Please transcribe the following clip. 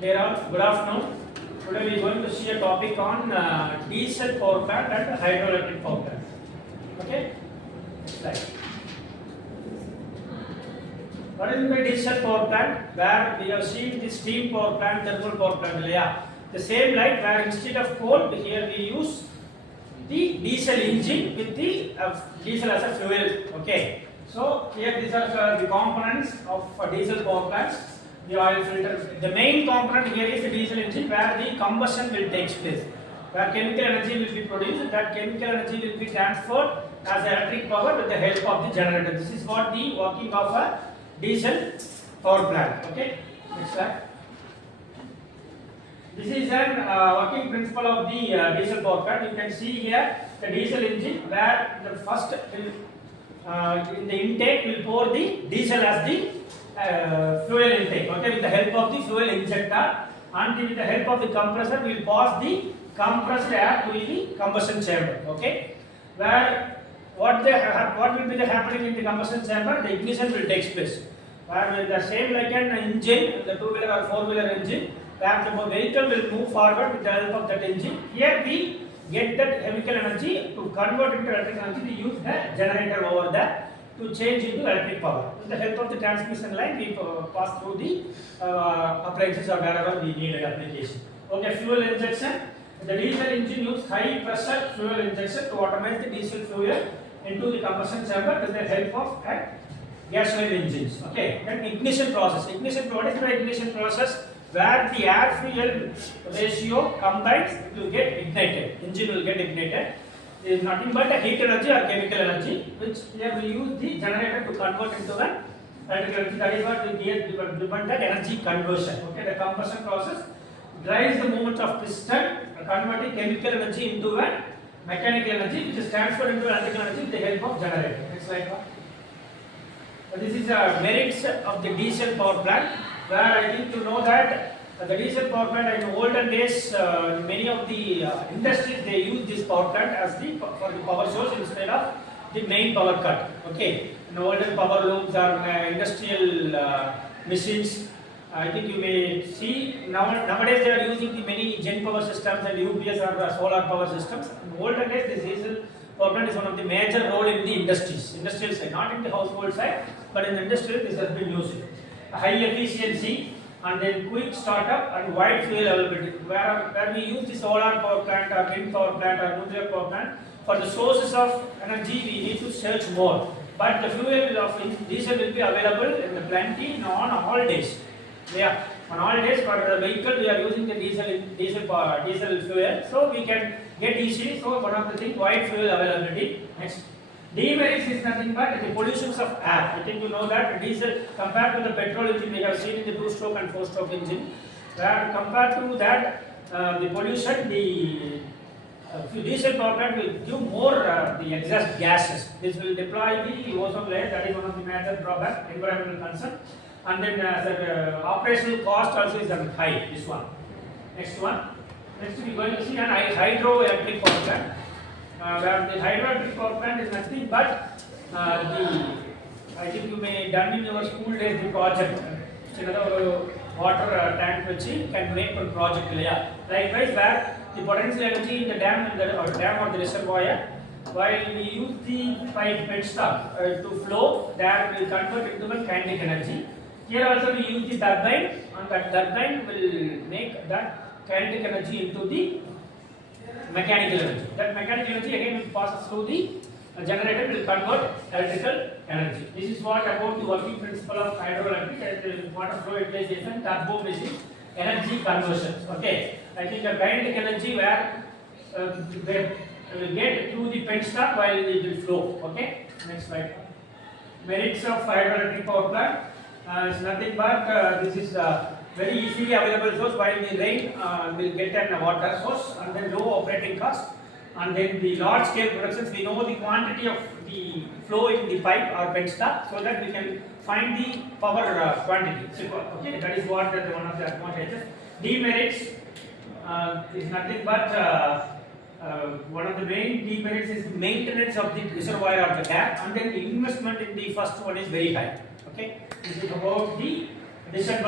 Good afternoon. Today we are going to see a topic on diesel power plant and hydroelectric power plant. Okay? Next slide. What is the diesel power plant? Where we have seen the steam power plant, thermal power plant. Yeah. The same like where instead of coal, here we use the diesel engine with the diesel as a fuel. Okay. So here these are the components of diesel power plants. The oil filter. The main component here is the diesel engine where the combustion will take place. Where chemical energy will be produced, that chemical energy will be transferred as electric power with the help of the generator. This is what the working of a diesel power plant. Okay. Next slide. This is an working principle of the diesel power plant. You can see here the diesel engine where the first in the intake will pour the diesel as the fuel intake, okay, with the help of the fuel injector, and with the help of the compressor we will pass the compressed air to the combustion chamber, okay, where what will be the happening in the combustion chamber, the ignition will take place, where with the same like an engine, the two-wheeler or four-wheeler engine, where the vehicle will move forward with the help of that engine. Here we get that chemical energy to convert into electric energy, we use the generator over there to change into electric power. With the help of the transmission line, we pass through the appliances or wherever we need an application. Okay, fuel injection. The diesel engine uses high pressure fuel injection to automate the diesel fuel into the combustion chamber with the help of gas oil engines. Okay, then ignition process. What is the ignition process? Where the air fuel ratio combines, it will get ignited. Engine will get ignited. There is nothing but a heat energy or chemical energy, which here we use the generator to convert into an electrical energy. That is what we get dependent energy conversion. Okay, the combustion process drives the movement of piston, converting chemical energy into a mechanical energy, which is transferred into electrical energy with the help of generator. Next slide. This is merits of the diesel power plant, where I think you know that the diesel power plant in olden days, many of the industries they use this power plant as for the power source instead of the main power cut. Okay, in olden power looms or industrial machines, I think you may see nowadays they are using the many gen power systems and UPS or solar power systems. In olden days, this diesel power plant is one of the major role in the industrial side, not in the household side, but in the industrial this has been used. High efficiency and then quick startup and wide fuel availability. Where we use the solar power plant or wind power plant or nuclear power plant, for the sources of energy we need to search more. But the fuel of diesel will be available in the plenty on all days. Yeah, on all days for the vehicle we are using the diesel fuel, so we can get easily. So one of the things, wide fuel availability. Next. Demerits is nothing but the pollutions of air. I think you know that diesel compared to the petrol engine we have seen in the 2-stroke and 4-stroke engine, where compared to that the pollution, the diesel power plant will give more the exhaust gases. This will deploy the ozone layer. That is one of the major drawbacks, environmental concern. And then the operational cost also is high. This one. Next one. Next we are going to see an hydroelectric power plant. Where the hydroelectric power plant is nothing but I think you may done in your school days the project. Another water tank which you can make one project. Yeah. Likewise, where the potential energy in the dam or the reservoir, while we use the pipe penstock to flow, that will convert into a kinetic energy. Here also we use the turbine, and that turbine will make that kinetic energy into the mechanical energy. That mechanical energy again will pass through the generator, will convert electrical energy. This is what about the working principle of hydroelectric, water flow utilization, turbo machine, energy conversion. Okay, I think the kinetic energy where will get through the penstock while it will flow. Okay, next slide. Merits of hydroelectric power plant is nothing but this is very easily available source. While the rain will get a water source, and then low operating cost, and then the large scale productions, we know the quantity of the flow in the pipe or penstock, so that we can find the power quantity. Okay, that is what one of the advantages. Demerits is nothing but one of the main demerits is maintenance of the reservoir or the dam, and then the investment in the first one is very high. Okay, this is about the disadvantage.